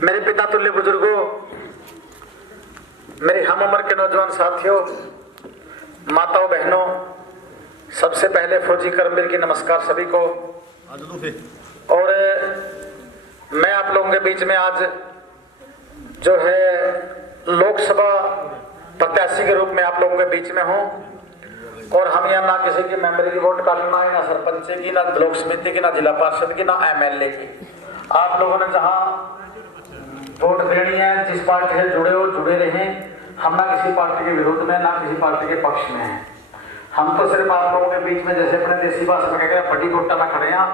मेरे पिता तुल्य बुजुर्गों, मेरी हम उम्र के नौजवान साथियों, माताओं बहनों, सबसे पहले फौजी करमवीर की नमस्कार सभी को। और मैं आप लोगों के बीच में आज जो है लोकसभा प्रत्याशी के रूप में आप लोगों के बीच में हूँ। और हम यहाँ ना किसी की मेंबरी की वोट काटना है, ना सरपंच की, ना ब्लॉक समिति की, ना जिला पार्षद की, ना एमएलए की। आप लोगों ने जहाँ वोट देनी है, जिस पार्टी से जुड़े हो जुड़े रहें। हम ना किसी पार्टी के विरोध में, ना किसी पार्टी के पक्ष में हैं। हम तो सिर्फ आप लोगों के बीच में जैसे अपने देसी भाषा में कहते हैं बड़ी गोटा में खड़े हैं,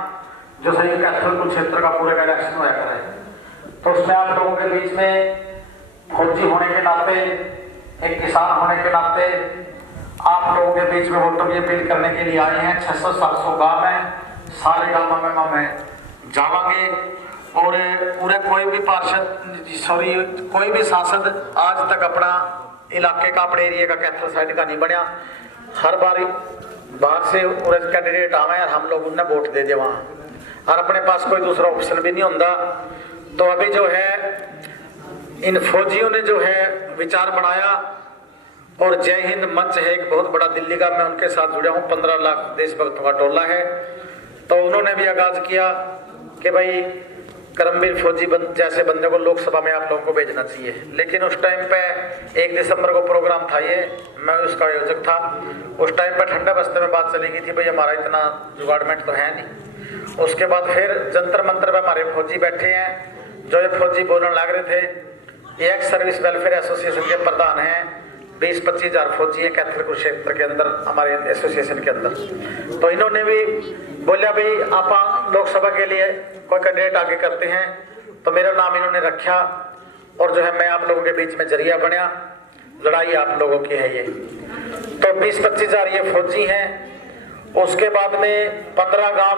जो सही कैथोलिक क्षेत्र का पूरे का इलेक्शन होया करे। तो उसमें आप लोगों के बीच में फौजी होने के नाते, एक किसान होने के नाते आप लोगों के बीच में वोटों की अपील करने के लिए आए हैं। 600-700 गाँव में, सारे गाँव में हमें जावांगे। और पूरे कोई भी पार्षद कोई भी सांसद आज तक अपना इलाके का, अपने एरिया का, कैथल साइड का नहीं बनया। हर बार बाहर से कैंडिडेट आवे और हम लोग उन्हें वोट दे दे वहाँ, और अपने पास कोई दूसरा ऑप्शन भी नहीं होता। तो अभी जो है इन फौजियों ने जो है विचार बनाया, और जय हिंद मंच है एक बहुत बड़ा दिल्ली का, मैं उनके साथ जुड़ा हूँ। 15 लाख देशभक्तों का टोला है। तो उन्होंने भी आगाज किया कि भाई करमवीर फौजी जैसे बंदे को लोकसभा में आप लोगों को भेजना चाहिए। लेकिन उस टाइम पे 1 दिसंबर को प्रोग्राम था, ये मैं उसका आयोजक था। उस टाइम पे ठंडा बस्ते में बात चली गई थी, भाई हमारा इतना जुगाड़मेंट तो है नहीं। उसके बाद फिर जंतर मंतर पे हमारे फौजी बैठे हैं, जो ये फौजी बोलने लग रहे थे। ये एक्स सर्विस वेलफेयर एसोसिएशन के प्रधान हैं। 20-25 हज़ार फौजी हैं कैथल कुरुक्षेत्र के अंदर, हमारे एसोसिएशन के अंदर। तो इन्होंने भी बोला भाई आप लोकसभा के लिए कोई कैंडिडेट आगे करते हैं। तो मेरा नाम इन्होंने रखा, और जो है मैं आप लोगों के बीच में जरिया बनया। लड़ाई आप लोगों की है ये। तो 20-25 हज़ार ये फौजी हैं। उसके बाद में 15 गांव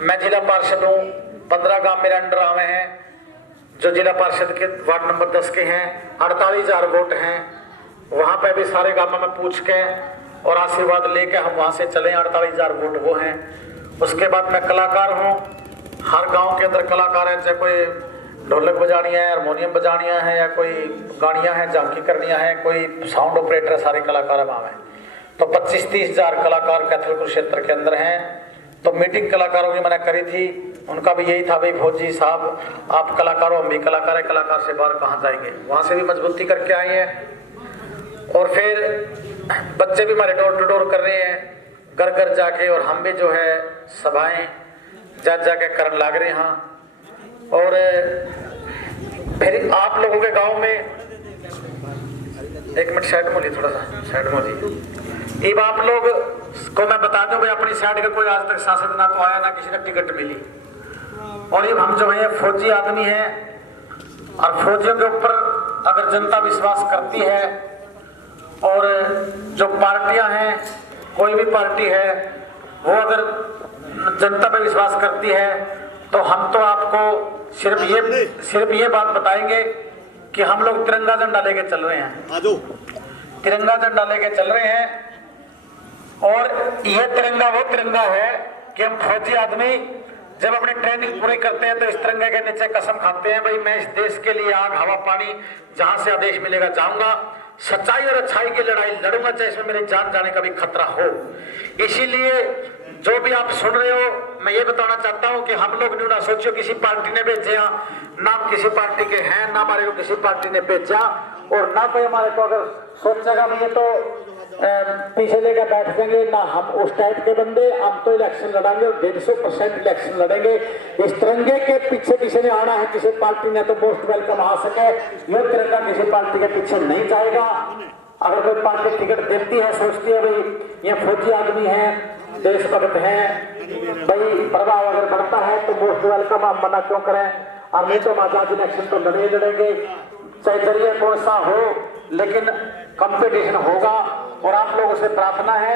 मैं जिला पार्षद हूँ। 15 गांव मेरे अंडर आवे हैं, जो जिला पार्षद के वार्ड नंबर 10 के हैं। 48 हज़ार वोट हैं। वहाँ पे भी सारे गांव में पूछ के और आशीर्वाद लेके हम वहाँ से चले। 48 हज़ार वोट वो हैं। उसके बाद मैं कलाकार हूँ। हर गांव के अंदर कलाकार हैं, चाहे कोई ढोलक बजानियाँ है, हारमोनियम बजानियाँ हैं, या कोई गानियाँ हैं, झांकी करनियाँ हैं, कोई साउंड ऑपरेटर, सारे कलाकार वहाँ में। तो 25-30 हज़ार कलाकार कैथल कुरुक्षेत्र के अंदर हैं। तो मीटिंग कलाकारों की मैंने करी थी, उनका भी यही था भाई फौजी साहब आप कलाकार हो, हम भी कलाकार है, कलाकार से बाहर कहाँ जाएंगे। वहाँ से भी मजबूती करके आए हैं। और फिर बच्चे भी हमारे डोर टू डोर कर रहे हैं, घर घर जाके। और हम भी जो है सभाएं जाके करने लग रहे हैं। और फिर आप लोगों के गांव में, एक मिनट साइड में ली, थोड़ा सा साइड में जी। अब आप लोग को मैं बता दूं भाई अपनी साइड का कोई आज तक सांसद ना तो आया, ना किसी ने टिकट मिली। और ये हम जो है फौजी आदमी हैं, और फौजियों के ऊपर अगर जनता विश्वास करती है, और जो पार्टियां हैं, कोई भी पार्टी है, वो अगर जनता पे विश्वास करती है, तो हम तो आपको सिर्फ ये बात बताएंगे कि हम लोग तिरंगा झंडा लेके चल रहे हैं। तिरंगा झंडा लेके चल रहे हैं। और ये तिरंगा वो तिरंगा है कि हम फौजी आदमी जब अपनी ट्रेनिंग पूरी करते हैं तो इस तिरंगे के नीचे कसम खाते हैं, भाई मैं इस देश के लिए आग हवा पानी जहां से आदेश मिलेगा जाऊंगा। सच्चाई और अच्छाई की लड़ाई लड़ूंगा, चाहे इसमें मेरी जान जाने का भी खतरा हो। इसीलिए जो भी आप सुन रहे हो, मैं ये बताना चाहता हूं कि हम लोग ना सोचो किसी पार्टी ने भेजा, ना किसी पार्टी के हैं, ना हमारे को किसी पार्टी ने भेजा, और ना कोई हमारे को अगर सोचेगा मैं ये तो पीछे लेकर बैठ जाएंगे, ना हम उस टाइप के बंदे। हम तो इलेक्शन लड़ेंगे और 150% इलेक्शन लड़ेंगे। इस तिरंगे के पीछे किसी ने आना है, किसी पार्टी ने तो मोस्ट वेलकम आ सके। यह तिरंगा किसी पार्टी के पीछे नहीं जाएगा। अगर कोई पार्टी टिकट देती है, सोचती है भाई ये फौजी आदमी है, देशभक्त है, भाई प्रभाव अगर बढ़ता है तो मोस्ट वेलकम, हम मना क्यों करें। और नहीं तो हम आजाद इलेक्शन तो लड़ेंगे, चाहे जरिए कौन सा हो, लेकिन कंपटीशन होगा। और आप लोगों से प्रार्थना है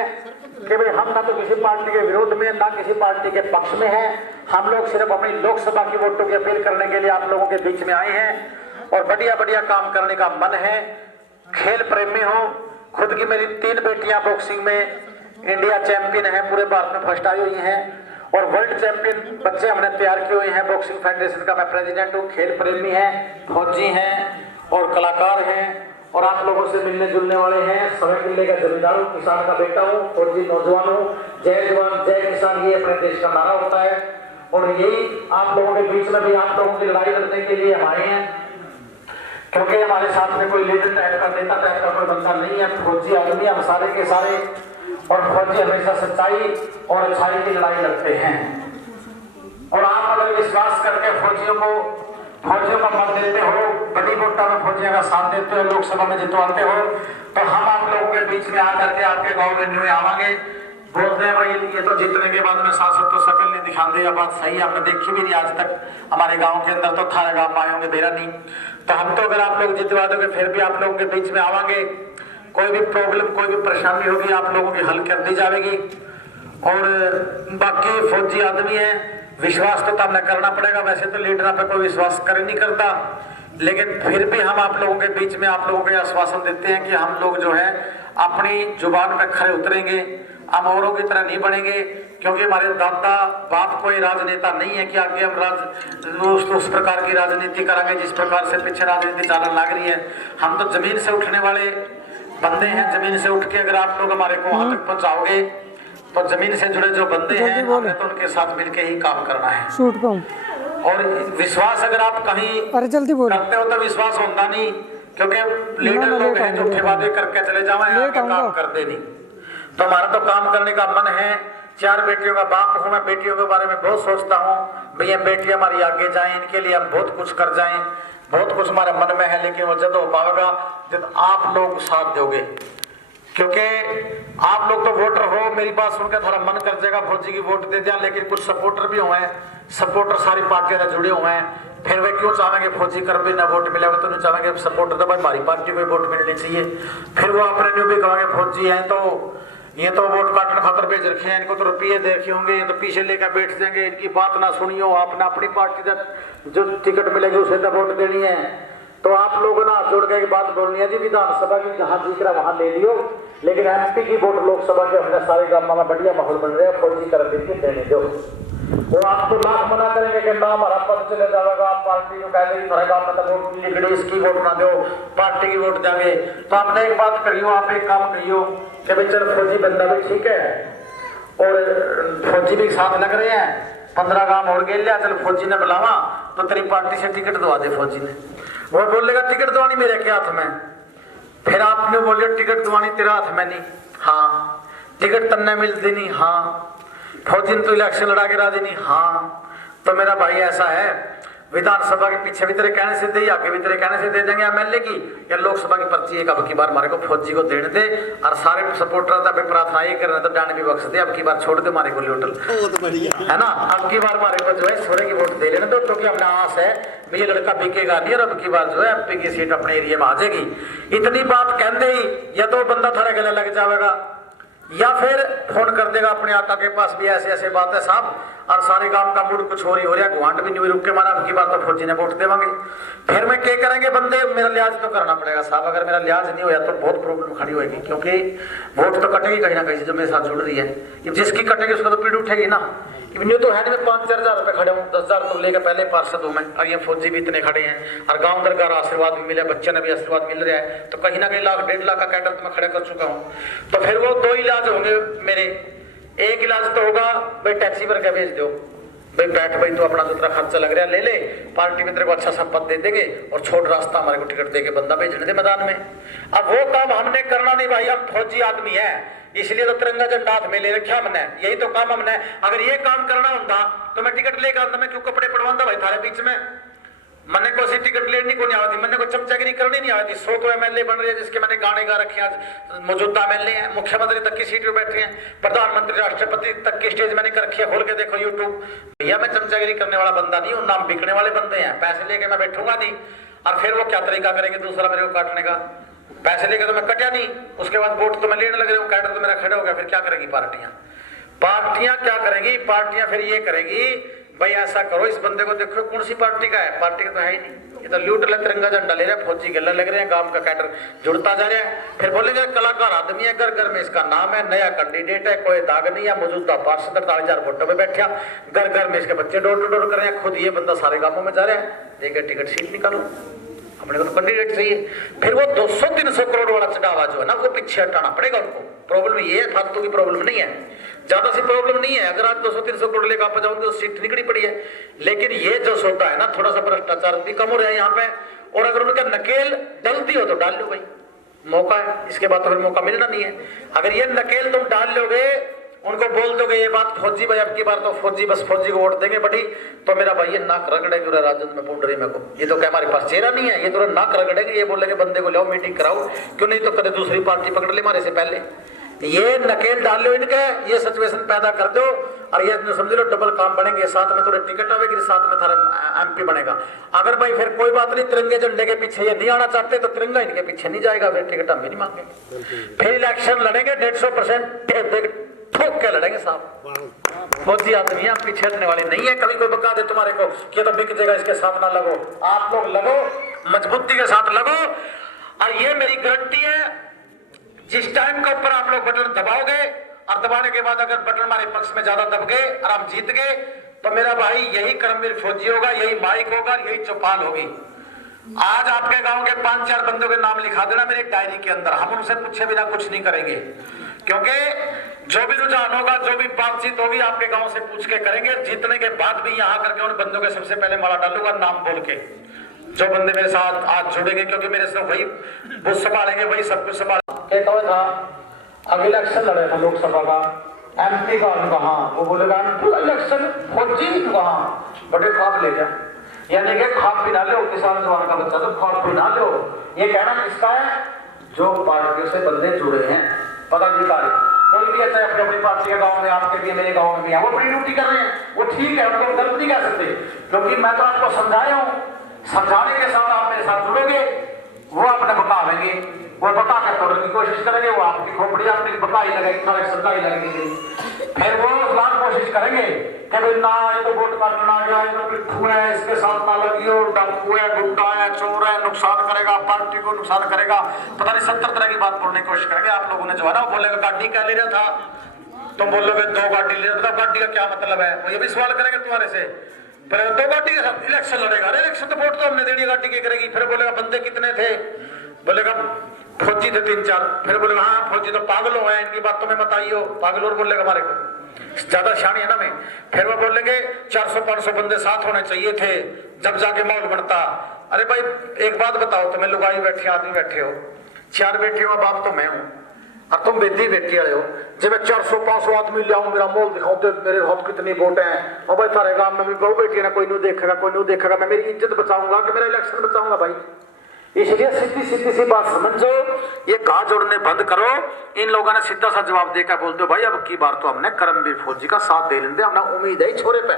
कि भाई हम ना तो किसी पार्टी के विरोध में, ना किसी पार्टी के पक्ष में हैं। हम लोग सिर्फ अपनी लोकसभा की वोटों की अपील करने के लिए आप लोगों के बीच में आए हैं। और बढ़िया बढ़िया काम करने का मन है। खेल प्रेमी हो, खुद की मेरी 3 बेटियां बॉक्सिंग में इंडिया चैंपियन है, पूरे भारत में फर्स्ट आई हुई हैं। और वर्ल्ड चैंपियन बच्चे हमने तैयार किए हुए हैं। बॉक्सिंग फेडरेशन का मैं प्रेसिडेंट हूँ। खेल प्रेमी हैं, फौजी हैं और कलाकार हैं और आप लोगों से मिलने जुलने वाले हैं। समय किले का जमींदार हूँ, किसान का बेटा हूँ, फौजी नौजवान हूँ। जय जवान जय किसान, ये अपने देश का नारा होता है और यही आप लोगों के बीच में भी आप लोगों की लड़ाई लड़ने के लिए हम आए हैं, क्योंकि हमारे साथ में कोई लीडर टाइप का, नेता टाइप का कोई बंदा नहीं है। फौजी आदमी हम सारे के सारे, और फौजी हमेशा सच्चाई और अच्छाई की लड़ाई लड़ते हैं। और आप अगर विश्वास करके फौजियों का मत देते हो, बड़ी वोटा में फौजियों का साथ देते हो, लोकसभा में जितवाते हो, तो हम आप लोगों के बीच में आकर के आपके गाँव में न्यू आवांगे। बोलते हैं भाई ये तो जीतने के बाद में सांसद तो शकल नहीं दिखा दे। बात सही है, हमने देखी भी नहीं आज तक। हमारे गांव के अंदर तो थारे गांव में आए होंगे, मेरा नहीं। तो हम तो अगर आप लोग जितवा दोगे फिर भी आप लोगों के बीच में आवांगे। कोई भी प्रॉब्लम, कोई भी परेशानी होगी आप लोगों की हल कर दी जाएगी। और बाकी फौजी आदमी है, विश्वास तो हमने करना पड़ेगा। वैसे तो लीडर पे कोई विश्वास कर नहीं करता, लेकिन फिर भी हम आप लोगों के बीच में आप लोगों को आश्वासन देते हैं कि हम लोग जो है अपनी जुबान पे खरे उतरेंगे, हम औरों की तरह नहीं बनेंगे। क्योंकि हमारे दादा बाप कोई राजनेता नहीं है कि आगे हम उस प्रकार की राजनीति करेंगे जिस प्रकार से पीछे राजनीति चलने लग रही है। हम तो जमीन से उठने वाले बंदे हैं। जमीन से उठ के अगर आप लोग हमारे को वहां तक पहुंचाओगे तो जमीन से जुड़े जो बंदे हैं हमने तो उनके साथ मिलके ही काम करना है। और विश्वास अगर आप कहीं करते हो तो विश्वास होता नहीं, क्योंकि लीडर लोग हैं झूठे वादे करके चले जाए, काम करते नहीं। तो हमारा तो काम करने का मन है। 4 बेटियों का बाप हूँ मैं, बेटियों के बारे में बहुत सोचता हूँ। भैया बेटियां हमारी आगे जाएं, इनके लिए हम बहुत कुछ कर जाएं। बहुत कुछ हमारे मन में है, लेकिन वो जब हो पाएगा जब आप लोग साथ दोगे। क्योंकि आप लोग तो वोटर हो, मेरी बात सुनकर थोड़ा मन कर जाएगा फौजी की वोट दे दिया, लेकिन कुछ सपोर्टर भी हुए हैं। सपोर्टर सारी पार्टियों से जुड़े हुए हैं। फिर वे क्यों चाहेंगे फौजी कर भी ना वोट मिलेगा, तो नहीं चाहेंगे सपोर्टर तो भाई हमारी पार्टी को वोट मिलनी चाहिए। फिर वो अपने न्यू भी कहेंगे फौजी हैं तो ये तो वोट काटने खातर भेज रखे हैं, इनको तो रुपये दे रखे होंगे, ये तो पीछे लेकर बैठ जाएंगे, इनकी बात ना सुनियो, आपने अपनी पार्टी तक जो टिकट मिलेगी उसे तो वोट देनी है। तो आप लोगों ने हाथ जोड़ के बात बोलनी है जी, विधानसभा की जहाँ जीत रहा वहां ले लियो, लेकिन एमपी की वोट लोकसभा के हमने सारे गांव में बढ़िया माहौल बन रहे हैं, फौजी कर देके देने दो। वो आपको लाख मना करेंगे कि ना हमारा पद चले जाएगा, आप पार्टी को कह देंगे हमारे गाँव में तो वोट निकली, इसकी वोट ना दो, पार्टी की वोट देंगे। तो आपने एक बात करियो, आप एक काम करियो कि भाई चल फौजी बंदा भी ठीक है और फौजी भी साथ लग रहे हैं, 15 गांव और गेल लिया, चल फौजी ने बुलावा तो तेरी पार्टी से टिकट दवा दे फौजी ने। वो बोलेगा टिकट दवानी मेरे के हाथ में। फिर आपने बोलिए टिकट दवानी तेरा हाथ में नहीं, हाँ। टिकट तन्ने मिलती नहीं, हाँ। फौजी ने तो इलेक्शन लड़ा के राजी नहीं, हाँ। तो मेरा भाई ऐसा है, विधानसभा के पीछे भी तेरे कहने से दे, आगे भी तेरे कहने से दे देंगे एमएलए की या लोकसभा की पर्ची एक अब की बार हमारे को फौजी को देने दे। और सारे सपोर्टर तब प्रार्थना ये कर रहे तो डांड भी बख्श दे, अब की बार छोड़ दे हमारे को न्यूट्रल, है ना। अब की बार हमारे को जो है सोरे की वोट दे लेने दो, क्योंकि हमने आस है ये लड़का बिकेगा नहीं और अब की बार जो है एमपी की सीट अपने एरिया में आ जाएगी। इतनी बात कहते ही या तो बंदा थारा गले लग जाएगा या फिर फोन कर देगा अपने आका के पास भी ऐसे ऐसे बात है साहब, और सारे काम का मूड कुछ हो रही है, गुआंट भी नहीं रुक के मारा, अब की बार तो फौजी ने वोट देवांगे। फिर मैं क्या करेंगे बंदे, मेरा लिहाज तो करना पड़ेगा साहब। अगर मेरा लिहाज नहीं होया तो बहुत प्रॉब्लम खड़ी होगी, क्योंकि वोट तो कटेगी कहीं ना कहीं जो मेरे साथ जुड़ रही है। जिसकी कटेगी उसका तो पीड़ उठेगी ना। न्यू तो है नहीं, मैं 5-4 हज़ार रुपये खड़े हूँ, 10,000 तो लेकर पहले पार्षद हूँ मैं, और ये फौजी भी इतने खड़े हैं और गाँव दर का आशीर्वाद भी मिला, बच्चे ने भी आशीर्वाद मिल रहा है, तो कहीं ना कहीं 1-1.5 लाख का कैडर तो मैं खड़ा कर चुका हूँ। तो फिर वो 2 इलाज होंगे मेरे। एक इलाज तो होगा भाई टैक्सी पर क्या भेज दो, भाई बैठ भाई तो अपना दूसरा खर्चा लग रहा है ले ले, पार्टी में तेरे को अच्छा सा पद दे देंगे और छोड़ रास्ता हमारे को टिकट देके बंदा भेजने दे मैदान में। अब वो काम हमने करना नहीं भाई, हम फौजी आदमी है, इसलिए तो तिरंगा झंडा हाथ में ले रखा हमने, यही तो काम हमने। अगर ये काम करना होता तो मैं टिकट लेकर आता, मैं क्यों कपड़े पड़वाता भाई थारे बीच में। मैंने को सी टिकट लेनी को नहीं आती, मैंने को चमचागिरी करनी नहीं आती। 100 तो एमएलए बन रहे हैं जिसके मैंने गाने गा रखे हैं, आज मौजूदा एमएलए हैं, मुख्यमंत्री तक की सीट पे बैठे हैं, प्रधानमंत्री राष्ट्रपति तक की स्टेज मैंने कर रखी है, खोल के देखो यूट्यूब। भैया मैं चमचागिरी करने वाला बंदा नहीं हूँ, नाम बिकने वाले बंदे हैं। पैसे लेके मैं बैठूंगा नहीं, और फिर वो क्या तरीका करेंगे दूसरा मेरे को काटने का। पैसे लेके तो मैं कटा नहीं, उसके बाद वोट तो मैं लेने लग रहा हूँ, कैडर तो मेरा खड़ा हो गया। फिर क्या करेगी पार्टियां क्या करेंगी? पार्टियां फिर ये करेगी भाई ऐसा करो, इस बंदे को देखो कौन सी पार्टी का है, पार्टी का तो है ही नहीं, ये तो लूट ले, तिरंगा झंडा ले रहा है, फौजी गला लग रहे हैं, गांव का कैडर जुड़ता जा रहा है। फिर बोलेंगे कलाकार आदमी है, घर घर में इसका नाम है, नया कैंडिडेट है, कोई दाग नहीं है, मौजूदा पार्षद 48,000 वोटों में बैठा, घर घर में इसके बच्चे डोर टू डोर कर रहे हैं, खुद ये बंदा सारे गांवों में जा रहा है, देखिए टिकट सीट निकालो, अपने को तो कैंडिडेट चाहिए। फिर वो 200-300 करोड़ वाला चढ़ावा जो है ना, वो पीछे हटाना पड़ेगा उनको। प्रॉब्लम ये है, फालतू की प्रॉब्लम नहीं है, ज्यादा सी प्रॉब्लम नहीं है। अगर आज 200-300 करोड़ लेकर आप जाओगे तो सीट निकली पड़ी है, लेकिन ये जो सोता है ना, थोड़ा सा भ्रष्टाचार भी कम हो रहा है यहाँ पे, और अगर उनका नकेल डलती हो तो डाल लो भाई, मौका है, इसके बाद तो फिर मौका मिलना नहीं है। अगर ये नकेल तुम डाल लोगे, उनको बोल दोगे ये बात, फौजी भाई अब की बार तो फौजी, बस फौजी को वोट देंगे बड़ी, तो मेरा भाई ये नाक रगड़ेंगे राजद में पुंडरी में को, ये तो क्या हमारे पास चेहरा नहीं है, ये तो नाक रगड़ेंगे, ये बोलेंगे बंदे को लाओ मीटिंग कराओ, क्यों नहीं तो कदे दूसरी पार्टी पकड़ ले हमारे से पहले। ये नकेल डाल लो इनके, ये सिचुएशन पैदा कर दो, और ये समझ लो डबल काम बनेंगे, साथ में थोड़े टिकट आवेगी, साथ में थारा एमपी बनेगा। अगर भाई फिर कोई बात नहीं, तिरंगे झंडे के पीछे ये नहीं आना चाहते तो तिरंगा इनके पीछे नहीं जाएगा, फिर टिकट हम भी नहीं मांगेंगे, फिर इलेक्शन लड़ेंगे 150% ठोक के लड़ेंगे साहब। फौजी आदमी है, पीछे हटने वाले नहीं है, कभी कोई बता दे तुम्हारे को कि तो बिक जाएगा, इसके साथ ना लगो, आप लोग लगो, मजबूती के साथ लगो, और ये मेरी गारंटी है, जिस टाइम के ऊपर आप लोग बटन दबाओगे और दबाने के बाद अगर बटन हमारे पक्ष में ज्यादा दब गए और हम जीत गए, तो मेरा भाई यही कर्मवीर फौजी होगा, यही माइक होगा, यही चौपाल होगी। आज आपके गांव के 5-4 बंदों के नाम लिखा देना मेरी डायरी के अंदर, हम उनसे पूछे बिना कुछ नहीं करेंगे, क्योंकि जो भी रुझान होगा, जो भी बातचीत होगी, आपके गांव से पूछ के करेंगे। जीतने के बाद भी यहाँ करके उन बंदों के सबसे पहले माला डालूंगा नाम बोल के, जो बंदे मेरे साथ आज जुड़ेंगे, क्योंकि मेरे से वही वो संभालेंगे, वही सब कुछ संभाल। कहता हुआ था अब इलेक्शन लड़े था लोकसभा का, एमपी का कहाँ, वो बोलेगा इलेक्शन फौजी कहाँ, बड़े खाप ले जा, यानी कि खाप भी ना लो, किसान जवान का बच्चा तो खाप भी ना लो। ये कहना किसका है, जो पार्टियों से बंदे जुड़े हैं, पदाधिकारी, कोई भी अच्छा अपनी अपनी पार्टी के गांव में, आपके भी मेरे गांव में भी है, वो बड़ी ड्यूटी कर रहे हैं, वो ठीक है, उनको गलत नहीं कह सकते, क्योंकि मैं तो आपको समझाया हूँ, समझाने के साथ आप मेरे साथ जुड़ोगे, वो अपने बतावेंगे, वो बता कर तोड़ने की कोशिश करेंगे, वो आपकी खोपड़ी आपकी बताई लगेगी, सारे सदाई लगेगी, फिर वो लाख कोशिश करेंगे कि भाई ना ये तो वोट काटना आ गया, ये तो पिट्ठू है, इसके साथ ना लगियो, डाकू है, गुंडा है, चोर है, नुकसान करेगा, पार्टी को नुकसान करेगा, पता नहीं 70 तरह की बात बोलने की कोशिश करेंगे। आप लोगों ने जो है ना, बोलेगा गाड़ी क्या ले रहा था, तुम बोलोगे 2 गाड़ी ले रहा था, गाड़ी का क्या मतलब है, वो ये भी सवाल करेंगे तुम्हारे से, पर 2 गाड़ी के साथ इलेक्शन लड़ेगा, इलेक्शन तो वोट तो हमने देनी, गाड़ी की करेगी, फिर बोलेगा बंदे कितने थे, बोलेगा फौजी थे 3-4, फिर बोलेगा हाँ फौजी तो पागल हो, इनकी बातों में मत आइयो, पागल और बोलेगा हमारे को, ज्यादा शान है ना मैं। फिर वो बोलेंगे 400-500 बंदे साथ होने चाहिए थे, जब जाके माहौल बनता। अरे भाई एक बात बताओ, तुम्हें लुगाई बैठे आदमी बैठे हो, 4 बेटे हो, बाप तो मैं हूँ, और तुम बेटी बेटी वाले हो, जब मैं 400-500 आदमी लाऊं, मेरा मोल दिखाऊं, तो मेरे हाथ कितनी वोट है, और भाई थारे गांव में भी बहु बेटी है ना, कोई नहीं देखेगा, कोई नहीं देखेगा, मैं मेरी इज्जत बचाऊंगा कि मेरा इलेक्शन बचाऊंगा भाई। इसलिए सीधी सी बात समझो, ये कहा जोड़ने बंद करो। इन लोगों ने सीधा सा जवाब देकर बोलते हो भाई अब की बार तो हमने कर्मवीर फौजी का साथ दे लेंगे, हमने उम्मीद है छोरे पे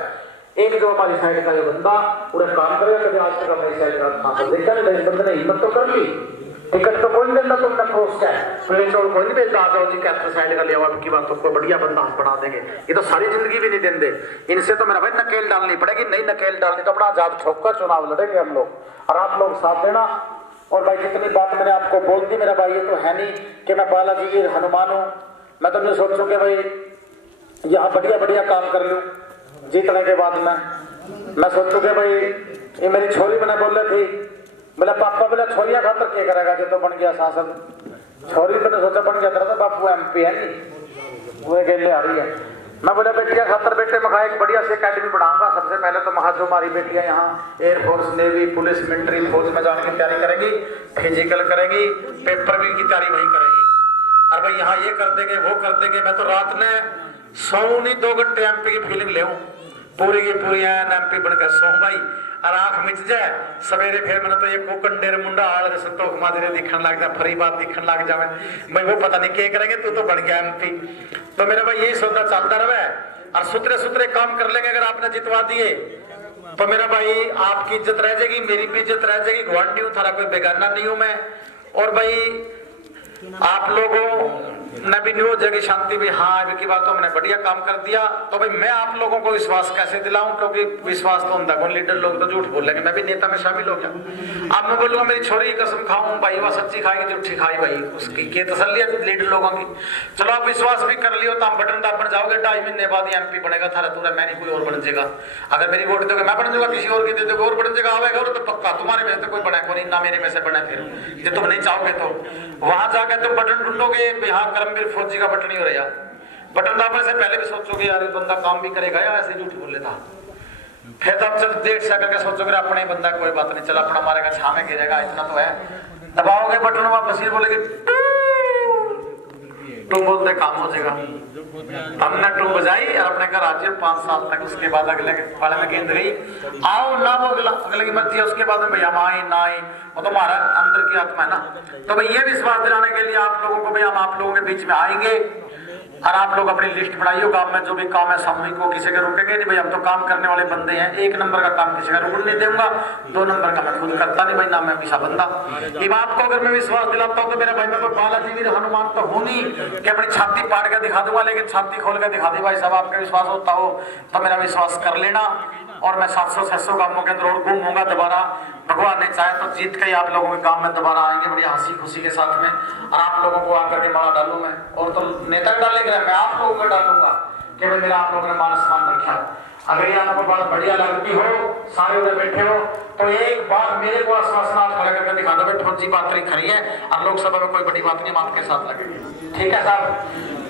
एक जो हमारी साइड का ये बंदा पूरा काम करेगा, कभी आज तक हमारी साइड का काम देखा नहीं, बंदे ने हिम्मत तो कर ली, टिकट तो कोई नहीं देता, तुमने पोस्ट है प्लेन और कोई नहीं भेजता, आ जाओ जी कैप्टन साइड का लिया, अब की बार तो कोई बढ़िया बंदा हाथ बढ़ा देंगे, ये तो सारी जिंदगी भी नहीं देंगे। इनसे तो मेरा भाई नकेल डालनी पड़ेगी, नहीं नकेल डालनी तो अपना आजाद ठोक कर चुनाव लड़ेंगे हम लोग, और आप लोग साथ देना। और भाई जितनी बात मैंने आपको बोल दी मेरा भाई, ये तो है नहीं कि मैं बालाजी की हनुमान हूँ, मैं तो नहीं सोचूं कि भाई यहाँ बढ़िया बढ़िया काम कर लूँ जीतने के बाद मैं सोचूं कि भाई ये मेरी छोरी मैंने बोल रही थी, बोला पापा बोला छोरिया खातर क्या करेगा, जो तो बन गया सांसद, छोरी मैंने सोचा बन गया था बापू MP है नहीं, वो गेले आ रही है। मैं बोला बेटिया खातर बेटे मैं एक बढ़िया से अकेडमी बढ़ाऊंगा, सबसे पहले तो महा जो हमारी बेटियां यहाँ एयरफोर्स, नेवी, पुलिस, मिलिट्री, फौज में जाने की तैयारी करेंगी, फिजिकल करेंगी, पेपर भी की तैयारी वही करेगी, और भाई यहाँ ये कर देंगे वो कर देंगे। मैं तो रात ने सोऊं नहीं, 2 घंटे MP की फीलिंग ले पूरी की पूरी MP बनकर सोऊं भाई, और आंख मिच जाए सवेरे, फिर मैंने तो ये कोकंडेर मुंडा आल संतोख मादरे दिखने लग जाए, फरी बात दिखने लग जाए, भाई वो पता नहीं क्या करेंगे, तू तो बन गया MP। तो मेरा भाई यही सौदा चलता रहे, और सुतरे सुतरे काम कर लेंगे। अगर आपने जितवा दिए तो मेरा भाई आपकी इज्जत रह जाएगी, मेरी भी इज्जत रह जाएगी, गुआंढी हूँ, थारा कोई बेगाना नहीं हूं मैं। और भाई आप लोगों ने भी न्यूज जगह शांति भी हाँ की बातों मैंने बढ़िया काम कर दिया। तो भाई मैं आप लोगों को विश्वास कैसे दिलाऊं, क्योंकि विश्वास तो होता कौन, लीडर लोग तो झूठ बोलेंगे, मैं भी नेता में शामिल हो गया। अब मैं बोलूंगा मेरी छोरी की कसम खाऊं भाई, वह सच्ची खाएगी झूठी खाई भाई, उसकी के तसल्ली है लीडर लोगों की। चलो आप विश्वास भी कर लियो तो हम बटन दाबन जाओगे, 2.5 महीने बाद एमपी बनेगा थारा तुरा, मैं नहीं कोई और बन जाएगा। अगर मेरी वोट दोगे मैं बन जाऊंगा, किसी और की दे दोगे और बन जाएगा, आवेगा और तो पक्का तुम्हारे में से कोई बना कोई ना मेरे में से बने। फिर ये तुम नहीं चाहोगे तो वहां जाके तुम बटन ढूंढोगे, यहाँ करमवीर फौजी का बटन ही हो रहा, बटन दाबने से पहले भी सोचोगे यार ये बंदा काम भी करेगा या ऐसे झूठ बोल लेता। फिर तब चल देख से करके सोचोगे अपना ही बंदा, कोई बात नहीं, चल अपना मारेगा छामे गिरेगा, इतना तो है। दबाओगे बटन, वापस ये बोलेगे तुम बोलते काम हो जाएगा। हमने टू बजाई और अपने घर आज 5 साल तक, उसके बाद अगले वाले में गेंद गई आओ ना, वो अगले की मर्जी है, उसके बाद में भैया हम आए ना आए वो तो हमारा अंदर की आत्मा है ना। तो भाई ये विश्वास दिलाने के लिए आप लोगों को, भाई हम आप लोगों के बीच में आएंगे और आप लोग अपनी लिस्ट बनाइए, काम में जो भी काम है सामूहिक को किसी के रुकेंगे नहीं भाई, हम तो काम करने वाले बंदे हैं, 1 नंबर का काम किसी का रुकने नहीं दूंगा, 2 नंबर का मैं खुद करता नहीं भाई, ना मैं हमेशा बंदा। ये बात को अगर मैं विश्वास दिलाता हूँ तो मेरा भाई मैं कोई बालाजी वीर हनुमान तो हूं नहीं कि अपनी छाती पाड़ के दिखा दूंगा, लेकिन छाती खोल के दिखा दी भाई साहब, आपका विश्वास होता हो तो मेरा विश्वास कर लेना। और मैं 700-600 गांवों के अंदर और घूम होऊंगा दोबारा, भगवान ने चाहे तो जीत के आप लोगों के गांव में दोबारा आएंगे बढ़िया हंसी खुशी के साथ में, और आप लोगों को आकर के माला डालू मैं, और तो नेता डालेगा मैं आप लोगों को डालूंगा कि भाई मेरा आप लोगों ने मान सम्मान रखा। अगर ये आपको बात बढ़िया लगती हो, सारे उधर बैठे हो, तो एक बार मेरे को आश्वासन आप खड़ा करके दिखा दो भाई फौजी बात रही खरी है, और लोकसभा में कोई बड़ी बात नहीं, हम आपके साथ लगेंगे। ठीक है साहब,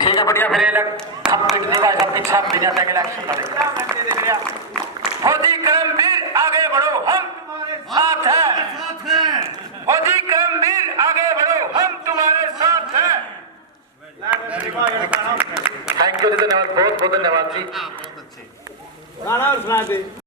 ठीक है बढ़िया। फिर हम पिटने भाई साहब पीछा बिना टैग इलेक्शन लड़ेंगे। फौजी करमवीर आगे बढ़ो हम तुम्हारे साथ हैं, फौजी करमवीर आगे बढ़ो हम तुम्हारे साथ हैं। थैंक यू जी, धन्यवाद, बहुत बहुत धन्यवाद जी। गाना सुना दे।